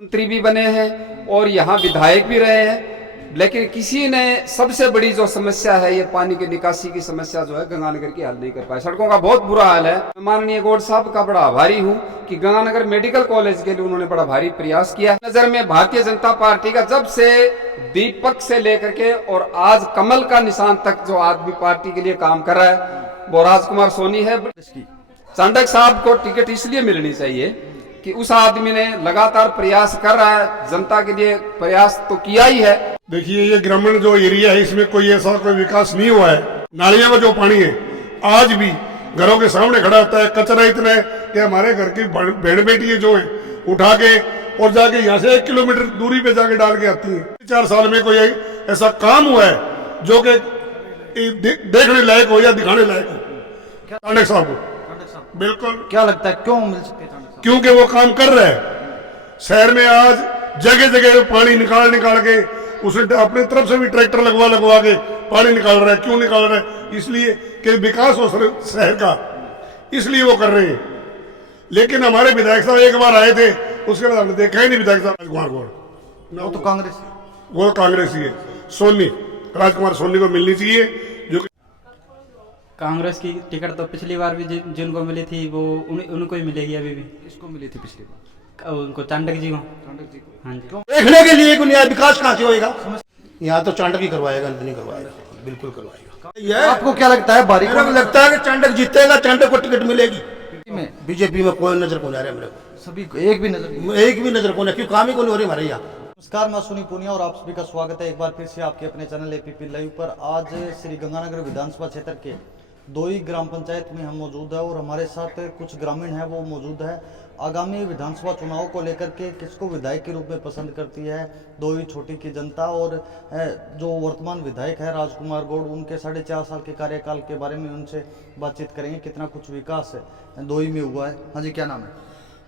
मंत्री भी बने हैं और यहाँ विधायक भी रहे हैं, लेकिन किसी ने सबसे बड़ी जो समस्या है ये पानी की निकासी की समस्या जो है गंगानगर की हल नहीं कर पाए। सड़कों का बहुत बुरा हाल है। मैं माननीय गौड़ साहब का बड़ा आभारी हूँ कि गंगानगर मेडिकल कॉलेज के लिए उन्होंने बड़ा भारी प्रयास किया। नजर में भारतीय जनता पार्टी का जब से दीपक से लेकर के और आज कमल का निशान तक जो आदमी पार्टी के लिए काम कर रहा है वो राजकुमार सोनी है। चांडक साहब को टिकट इसलिए मिलनी चाहिए कि उस आदमी ने लगातार प्रयास कर रहा है, जनता के लिए प्रयास तो किया ही है। देखिए ये ग्रामीण जो एरिया है इसमें कोई ऐसा कोई विकास नहीं हुआ है। नालियों का जो पानी है आज भी घरों के सामने खड़ा होता है। कचरा इतना है कि हमारे घर की बहन बेटी जो है उठा के और जाके यहाँ से 1 किलोमीटर दूरी पे जाके डाल के आती है। 4 साल में कोई ऐसा काम हुआ है जो कि देखने लायक हो या दिखाने लायक हो चाणक्य साहब को। बिल्कुल। क्या लगता है क्यों मिल सकते हैं? क्योंकि वो काम कर रहे हैं। शहर में आज जगह जगह पानी निकाल के उसने अपने तरफ से भी ट्रैक्टर लगवा के पानी निकाल रहा है। क्यों निकाल रहा है? इसलिए कि विकास हो शहर का, इसलिए वो कर रहे हैं। लेकिन हमारे विधायक साहब एक बार आए थे, उसके बाद हमने देखा ही नहीं विधायक साहब राजकुमार गौड़। वो तो कांग्रेस, वो कांग्रेस ही है। सोनी, राजकुमार सोनी को मिलनी चाहिए। जो कांग्रेस की टिकट तो पिछली बार भी जिनको मिली थी वो उनको ही मिलेगी अभी भी। इसको मिली थी पिछली बार? उनको चांडक जी को। हाँ जी। देखने के लिए न्याय विकास कहाँ से होएगा? यहाँ तो चांडक ही करवाएगा, नहीं करवाएगा, बिल्कुल करवाएगा। आपको क्या लगता है बारी मेरे को लगता है कि चांडक जीतेगा, चांडक को टिकट मिलेगी। बीजेपी में कोई नजर को नहीं आ रहा है मेरे को। सभी को एक भी नजर को नहीं, क्यों काम ही को नहीं हो रही हमारे यहाँ। नमस्कार, मैं सुनी पूनिया और आप सभी का स्वागत है एक बार फिर से आपके अपने चैनल एपीपी लाइव पर। आज श्री गंगानगर विधानसभा क्षेत्र के दोई ग्राम पंचायत में हम मौजूद है और हमारे साथ कुछ ग्रामीण हैं वो मौजूद है। आगामी विधानसभा चुनाव को लेकर के किसको विधायक के रूप में पसंद करती है दोई छोटी की जनता, और जो वर्तमान विधायक है राजकुमार गौड़, उनके 4.5 साल के कार्यकाल के बारे में उनसे बातचीत करेंगे। कितना कुछ विकास है दोई में हुआ है। हाँ जी, क्या नाम है?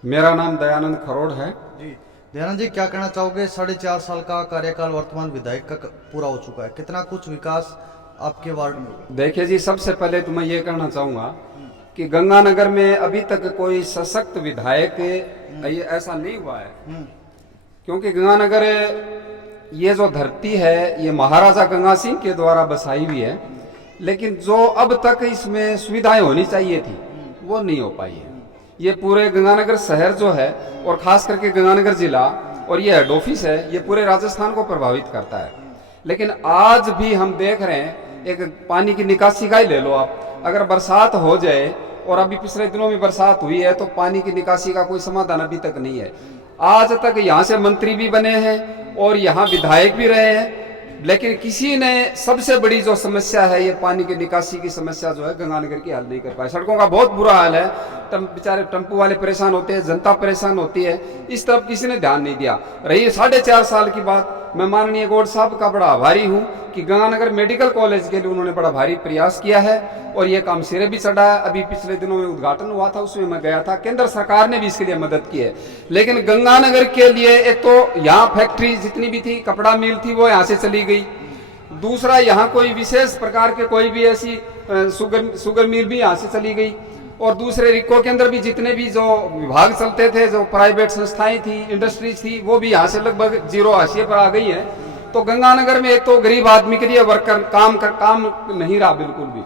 मेरा नाम दयानंद खरोड़ है। जी दयानंद जी, क्या कहना चाहोगे? 4.5 साल का कार्यकाल वर्तमान विधायक का पूरा हो चुका है, कितना कुछ विकास आपके वार्ड में हुआ? देखिए जी, सबसे पहले तो मैं ये कहना चाहूंगा कि गंगानगर में अभी तक कोई सशक्त विधायक ये ऐसा नहीं हुआ है, क्योंकि गंगानगर ये जो धरती है ये महाराजा गंगा सिंह के द्वारा बसाई हुई है, लेकिन जो अब तक इसमें सुविधाएं होनी चाहिए थी वो नहीं हो पाई है। ये पूरे गंगानगर शहर जो है और खास करके गंगानगर जिला और ये हेड ऑफिस है, ये पूरे राजस्थान को प्रभावित करता है। लेकिन आज भी हम देख रहे हैं, एक पानी की निकासी का ही ले लो आप, अगर बरसात हो जाए, और अभी पिछले दिनों में बरसात हुई है, तो पानी की निकासी का कोई समाधान अभी तक नहीं है। आज तक यहाँ से मंत्री भी बने हैं और यहाँ विधायक भी रहे हैं, लेकिन किसी ने सबसे बड़ी जो समस्या है ये पानी की निकासी की समस्या जो है गंगानगर की हल नहीं कर पाए। सड़कों का बहुत बुरा हाल है। बेचारे टेम्पू वाले परेशान होते हैं, जनता परेशान होती है, इस तरफ किसी ने ध्यान नहीं दिया। रही 4.5 साल की बात, मैं माननीय गौड़ साहब का बड़ा आभारी हूँ कि गंगानगर मेडिकल कॉलेज के लिए उन्होंने बड़ा भारी प्रयास किया है और ये काम सिरे भी चढ़ा है। अभी पिछले दिनों में उद्घाटन हुआ था, उसमें मैं गया था। केंद्र सरकार ने भी इसके लिए मदद की है। लेकिन गंगानगर के लिए एक तो यहाँ फैक्ट्री जितनी भी थी, कपड़ा मिल थी, वो यहाँ से चली गई। दूसरा, यहाँ कोई विशेष प्रकार के कोई भी ऐसी शुगर मिल भी यहाँ से चली गई। और दूसरे रिको के अंदर भी जितने भी जो विभाग चलते थे, जो प्राइवेट संस्थाएं थी, इंडस्ट्रीज थी, वो भी यहाँ से लगभग जीरो हाशिए पर आ गई है। तो गंगानगर में एक तो गरीब आदमी के लिए वर्कर काम नहीं रहा बिल्कुल भी।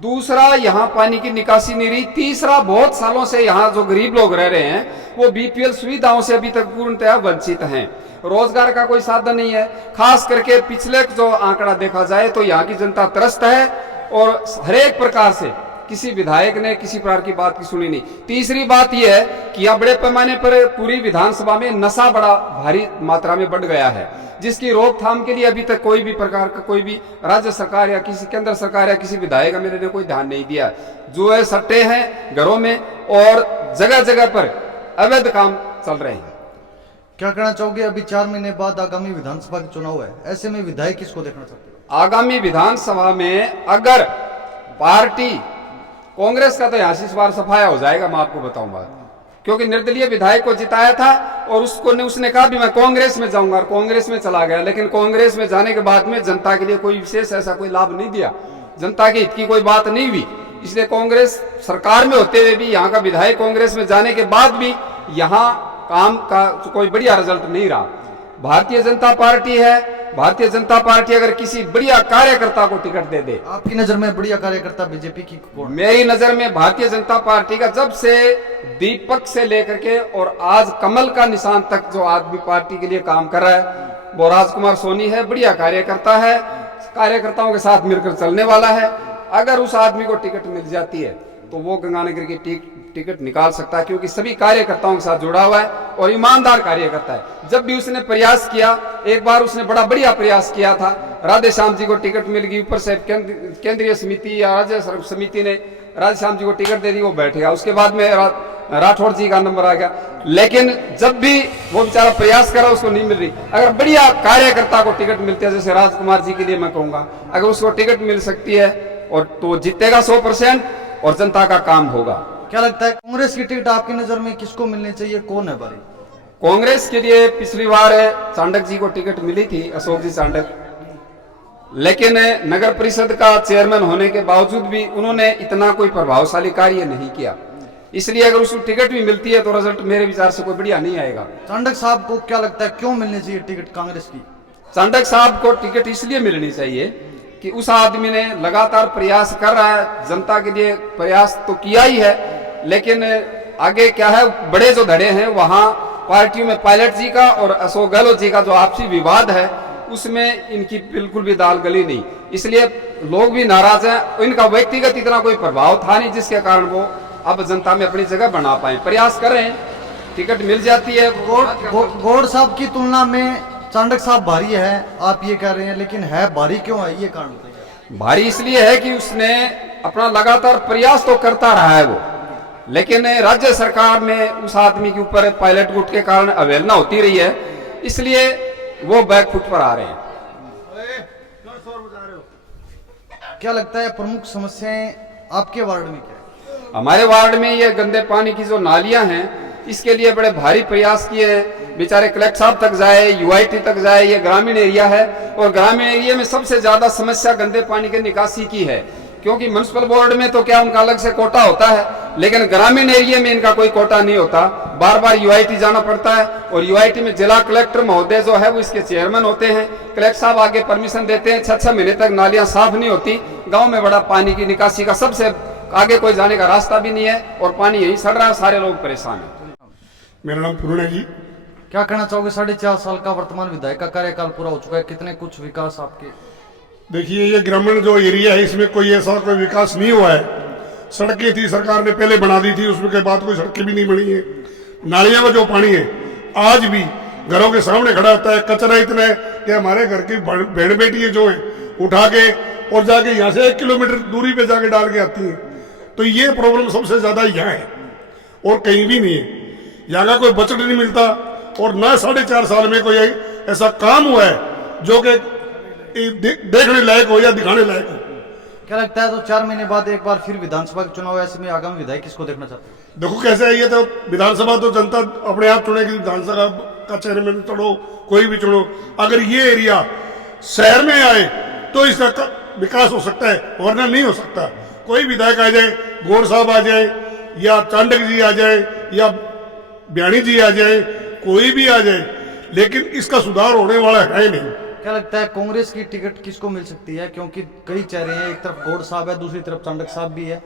दूसरा, यहाँ पानी की निकासी नहीं रही। तीसरा, बहुत सालों से यहाँ जो गरीब लोग रह रहे हैं वो बीपीएल सुविधाओं से अभी तक पूर्णतः वंचित हैं। रोजगार का कोई साधन नहीं है। खास करके पिछले जो आंकड़ा देखा जाए तो यहाँ की जनता त्रस्त है और हरेक प्रकार से किसी विधायक ने किसी प्रकार की बात की सुनी नहीं। तीसरी बात यह है कि यहाँ बड़े पैमाने पर पूरी विधानसभा में नशा बड़ा भारी मात्रा में बढ़ गया है, जिसकी रोकथाम के लिए अभी तक कोई भी प्रकार का कोई भी राज्य सरकार या किसी केंद्र सरकार या किसी विधायक मेरे ने कोई ध्यान नहीं दिया। जो है सट्टे हैं घरों में और जगह जगह पर अवैध काम चल रहे हैं। क्या कहना चाहोगे? अभी 4 महीने बाद आगामी विधानसभा के चुनाव है, ऐसे में विधायक किसको देखना चाहते हो? आगामी विधानसभा में अगर पार्टी कांग्रेस का तो यहाँ से इस बार सफाया हो जाएगा, मैं आपको बताऊंगा, क्योंकि निर्दलीय विधायक को जिताया था और उसने कहा भी मैं कांग्रेस में जाऊंगा और कांग्रेस में चला गया। लेकिन कांग्रेस में जाने के बाद में जनता के लिए कोई विशेष ऐसा कोई लाभ नहीं दिया, जनता के हित की कोई बात नहीं हुई। इसलिए कांग्रेस सरकार में होते हुए भी यहाँ का विधायक कांग्रेस में जाने के बाद भी यहाँ काम का कोई बढ़िया रिजल्ट नहीं रहा। भारतीय जनता पार्टी है, भारतीय जनता पार्टी अगर किसी बढ़िया कार्यकर्ता को टिकट दे दे, आपकी नजर में बढ़िया कार्यकर्ता बीजेपी की कौन? मेरी नजर में भारतीय जनता पार्टी का जब से दीपक से लेकर के और आज कमल का निशान तक जो आदमी पार्टी के लिए काम कर रहा है वो राजकुमार सोनी है। बढ़िया कार्यकर्ता है, कार्यकर्ताओं के साथ मिलकर चलने वाला है। अगर उस आदमी को टिकट मिल जाती है तो वो गंगानगर की टिकट निकाल सकता है, क्योंकि सभी कार्यकर्ताओं के साथ जुड़ा हुआ है और ईमानदार कार्यकर्ता है। जब भी उसने प्रयास किया, एक बार उसने बड़ा बढ़िया प्रयास किया था, राधे श्याम जी को टिकट मिल गई, ऊपर से केंद्रीय समिति या राज्य समिति ने राधे श्याम जी को टिकट दे दी, वो बैठ गया। उसके बाद में राठौड़ जी का नंबर आ गया, लेकिन जब भी वो बेचारा प्रयास करा उसको नहीं मिल रही। अगर बढ़िया कार्यकर्ता को टिकट मिलती है, जैसे राजकुमार जी के लिए मैं कहूंगा, अगर उसको टिकट मिल सकती है और तो जीतेगा 100% और जनता का काम होगा। क्या लगता है कांग्रेस की टिकट आपकी नजर में किसको मिलनी चाहिए, कौन है भारी? कांग्रेस के लिए पिछली बार चांडक जी को टिकट मिली थी, अशोक जी चांडक, लेकिन नगर परिषद का चेयरमैन होने के बावजूद भी उन्होंने इतना कोई प्रभावशाली कार्य नहीं किया। इसलिए अगर उसको टिकट भी मिलती है तो रिजल्ट मेरे विचार से कोई बढ़िया नहीं आएगा। चांडक साहब को क्या लगता है क्यों मिलनी चाहिए टिकट कांग्रेस की? चांडक साहब को टिकट इसलिए मिलनी चाहिए कि उस आदमी ने लगातार प्रयास कर रहा है, जनता के लिए प्रयास तो किया ही है, लेकिन आगे क्या है, बड़े जो धड़े हैं वहां पार्टियों में पायलट जी का और अशोक गहलोत जी का जो आपसी विवाद है उसमें इनकी बिल्कुल भी दाल गली नहीं, इसलिए लोग भी नाराज हैं। इनका व्यक्तिगत इतना कोई प्रभाव था नहीं जिसके कारण वो अब जनता में अपनी जगह बना पाए। प्रयास कर रहे हैं, टिकट मिल जाती है। गौड़ साहब की तुलना में चांडक साहब भारी है, आप ये कह रहे हैं, लेकिन है भारी क्यों है, ये कारण बताइए। भारी इसलिए है कि उसने अपना लगातार प्रयास तो करता रहा है वो, लेकिन राज्य सरकार में उस आदमी के ऊपर पायलट गुट के कारण अवहेलना होती रही है, इसलिए वो बैकफुट पर आ रहे हैं। क्या लगता है प्रमुख समस्याएं आपके वार्ड में क्या है? हमारे वार्ड में ये गंदे पानी की जो नालियां हैं, इसके लिए बड़े भारी प्रयास किए हैं। बेचारे कलेक्टर साहब तक जाए, यूआईटी तक जाए, ये ग्रामीण एरिया है और ग्रामीण एरिया में सबसे ज्यादा समस्या गंदे पानी के निकासी की है, क्योंकि म्युनिसिपल बोर्ड में तो क्या उनका अलग से कोटा होता है, लेकिन ग्रामीण एरिया में इनका कोई कोटा नहीं होता। बार बार यूआईटी जाना पड़ता है और यूआईटी में जिला कलेक्टर महोदय जो है वो इसके चेयरमैन होते हैं। कलेक्टर साहब आगे परमिशन देते हैं, 6-6 महीने तक नालियां साफ नहीं होती। गाँव में बड़ा पानी की निकासी का सबसे आगे कोई जाने का रास्ता भी नहीं है और पानी यही सड़ रहा है, सारे लोग परेशान हैं। मेरा नाम पूर्ण है जी। क्या कहना चाहोगे, 4.5 साल का वर्तमान विधायक का कार्यकाल पूरा हो चुका है, कितने कुछ विकास आपके? देखिए, ये ग्रामीण जो एरिया है इसमें कोई ऐसा कोई विकास नहीं हुआ है। सड़कें थी, सरकार ने पहले बना दी थी, उसमें के बाद कोई सड़कें भी नहीं बनी है। नालियां में जो पानी है आज भी घरों के सामने खड़ा होता है। कचरा इतना है कि हमारे घर की भेड़ बेटियां जो हैं उठा के और जाके यहाँ से 1 किलोमीटर दूरी पे जाके डाल के आती हैं। तो ये प्रॉब्लम सबसे ज्यादा यहाँ है और कहीं भी नहीं है। यहाँ का कोई बजट नहीं मिलता और ना 4.5 साल में कोई ऐसा काम हुआ है जो कि देखने लायक हो या दिखाने लायक हो। क्या लगता है तो 4 महीने बाद एक बार फिर विधानसभा के चुनाव, ऐसे में आगामी विधायक किसको देखना चाहते हैं? देखो कैसे है, ये तो विधानसभा तो जनता अपने आप चुनेगी। विधानसभा का चेयरमैन चुनो, कोई भी चुनो। अगर ये एरिया शहर में आए तो इसका विकास हो सकता है, वरना नहीं हो सकता। कोई विधायक आ जाए, गौड़ साहब आ जाए या चांडक जी आ जाए या बयानी जी आ जाए, कोई भी आ जाए, लेकिन इसका सुधार होने वाला है नहीं। क्या लगता है कांग्रेस की टिकट किसको मिल सकती है, क्योंकि कई चेहरे हैं, एक तरफ गौड़ साहब है, दूसरी तरफ चांडक साहब भी है।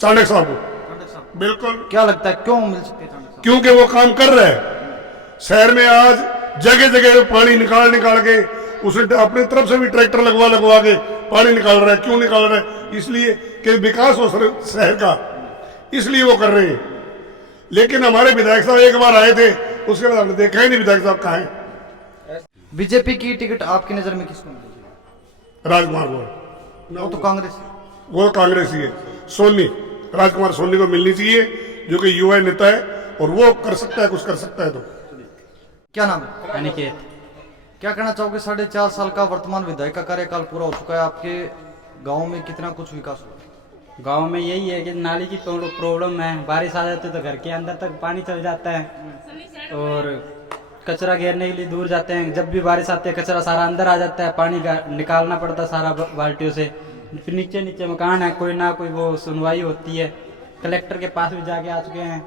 चांडक साहब चांडक साहब बिल्कुल। क्या लगता है क्यों मिल सकती है चांडक साहब? क्योंकि वो काम कर रहे हैं। शहर में आज जगह जगह पानी निकाल के उसने अपने तरफ से भी ट्रैक्टर लगवा के पानी निकाल रहा है। क्यों निकाल रहा है? इसलिए कि विकास हो शहर का, इसलिए वो कर रहे हैं। लेकिन हमारे विधायक साहब एक बार आए थे, उसके बाद हमने देखा ही नहीं विधायक साहब कहाँ हैं। बीजेपी की टिकट आपकी नजर में किसको मिलेगी? राजकुमार गौड़, वो तो कांग्रेस है। वो कांग्रेस ही है। सोनी, राजकुमार सोनी को मिलनी चाहिए, जो कि युवा नेता है और वो कर सकता है, कुछ कर सकता है। तो क्या नाम है? अनिकेत। क्या कहना चाहोगे, 4.5 साल का वर्तमान विधायक का कार्यकाल पूरा हो चुका है, आपके गांव में कितना कुछ विकास हुआ? गांव में यही है कि नाली की प्रॉब्लम है, बारिश आ जाती है तो घर के अंदर तक पानी चल जाता है और कचरा घेरने के लिए दूर जाते हैं। जब भी बारिश आती है कचरा सारा अंदर आ जाता है, पानी निकालना पड़ता है सारा बाल्टियों से। फिर नीचे मकान है, कोई ना कोई वो सुनवाई होती है। कलेक्टर के पास भी जाके आ चुके हैं,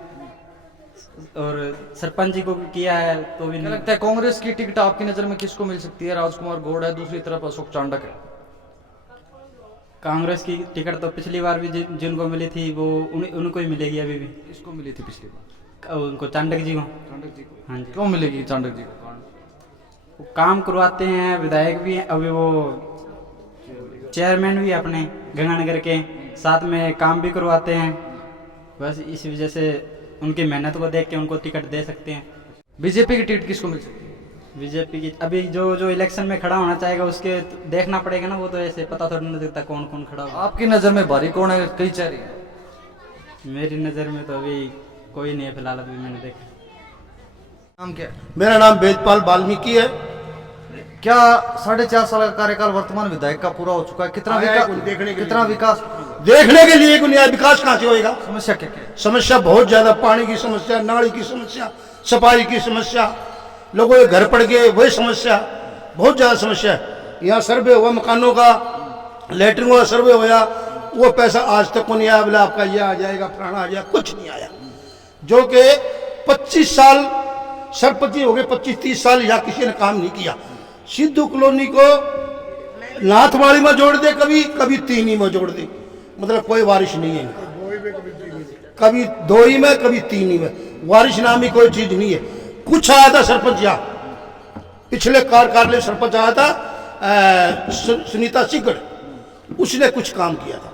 और सरपंच जी को भी किया है तो भी क्या नहीं। लगता है कांग्रेस की टिकट आपकी नजर में किसको मिल सकती है? राजकुमार गौड़ है, दूसरी तरफ अशोक चांडक है। कांग्रेस की टिकट तो पिछली बार भी जिनको मिली थी वो उनको ही मिलेगी अभी भी। किसको मिली थी पिछली बार? उनको चांडक जी को। चांडक जी को। हाँ जी, क्यों मिलेगी चांडक जी को? वो काम करवाते हैं, विधायक भी हैं, अभी वो चेयरमैन भी है अपने गंगानगर के, साथ में काम भी करवाते हैं। बस इस वजह से उनकी मेहनत को देख के उनको टिकट दे सकते हैं। बीजेपी की टिकट किसको मिल सकती है? बीजेपी की अभी जो इलेक्शन में खड़ा होना चाहेगा उसके देखना पड़ेगा ना, वो तो ऐसे पता थोड़ा नहीं लगता कौन कौन खड़ा होगा। आपकी नजर में भारी कौन है? कई चेहरे हैं। मेरी नज़र में तो अभी कोई नहीं है फिलहाल, अभी मैंने देखा। नाम क्या है? मेरा नाम वेदपाल वाल्मीकि है। क्या 4.5 साल का कार्यकाल वर्तमान विधायक का पूरा हो चुका है? कितना आया है विकास, कुल देखने के लिए। कितना विकास, देखने के लिए कोई विकास कहाँ से होएगा? समस्या क्या क्या है? समस्या बहुत ज्यादा, पानी की समस्या, नाली की समस्या, सफाई की समस्या, लोगों के घर पड़ गए वही समस्या, बहुत ज्यादा समस्या है। यहाँ सर्वे हुआ मकानों का, लेटरिन का सर्वे होया, वो पैसा आज तक को नहीं आया। बोला आपका ये आ जाएगा, फलाना आ जाएगा, कुछ नहीं आया। जो कि 25 साल सरपंच हो गए, 25-30 साल यहाँ किसी ने काम नहीं किया। सिद्धू कॉलोनी को नाथवाड़ी में जोड़ दे, कभी कभी तीनी में जोड़ दे, मतलब कोई बारिश नहीं है इनका। कभी दोई में कभी तीनी में, बारिश नामी कोई चीज नहीं है। कुछ आया था सरपंच यहाँ, पिछले कार्यालय सरपंच आया था सुनीता सिगड़, उसने कुछ काम किया था,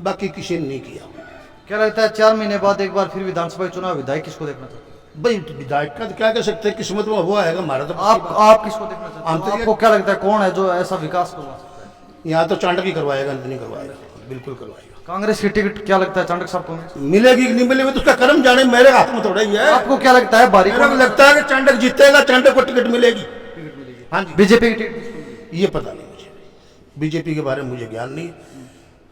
बाकी किसी ने नहीं किया। क्या लगता है 4 महीने बाद एक बार फिर विधानसभा चुनाव, विधायक किसको देखना चाहते हैं? भाई विधायक का तो क्या कह सकते हैं, किस्मत में वो आएगा। हमारा तो आप किसको देखना चाहते हम हैं? तो ये- आपको क्या लगता है कौन है जो ऐसा विकास करवा सकता है? यहाँ तो चांडक ही करवाएगा, नहीं करवाएगा, बिल्कुल करवाएगा। कांग्रेस की टिकट क्या लगता है चांडक साहब को मिल सकती मिलेगी कि नहीं मिलेगी तो उसका कर्म जाने, मेरे हाथ में थोड़ा ही है? है। आपको क्या लगता है भारी मेरे को कौन? लगता है कि चांडक जीतेगा, चांडक को टिकट मिलेगी। हाँ जी, बीजेपी की टिकट किसको मिलेगी? ये पता नहीं मुझे, बीजेपी के बारे में मुझे ज्ञान नहीं है।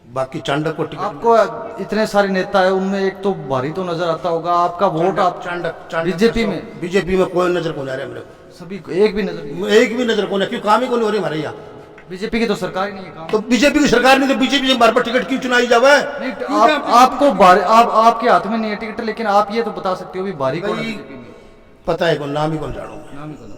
बाकी चांडक को टिकट आपको इतने सारे नेता है, उनमें एक तो भारी तो नजर आता होगा, आपका वोट आप चांडक बीजेपी में? बीजेपी में कोई नजर को नहीं आ रहा है मेरे को, सभी को एक भी नजर नहीं। एक भी नजर को नहीं, क्यों काम ही को नहीं हो रही हमारे यहाँ। बीजेपी की तो सरकार ही नहीं है काम। तो बीजेपी की सरकार नहीं, तो बीजेपी से हमारे पर टिकट क्यों चुनाई जावे? नहीं, आपको भारी, आपके हाथ में नहीं है टिकट, लेकिन आप ये तो बता सकते हो भी भारी कौन है भाई बीजेपी में? पता है कौन, नाम ही कौन जानूंगा।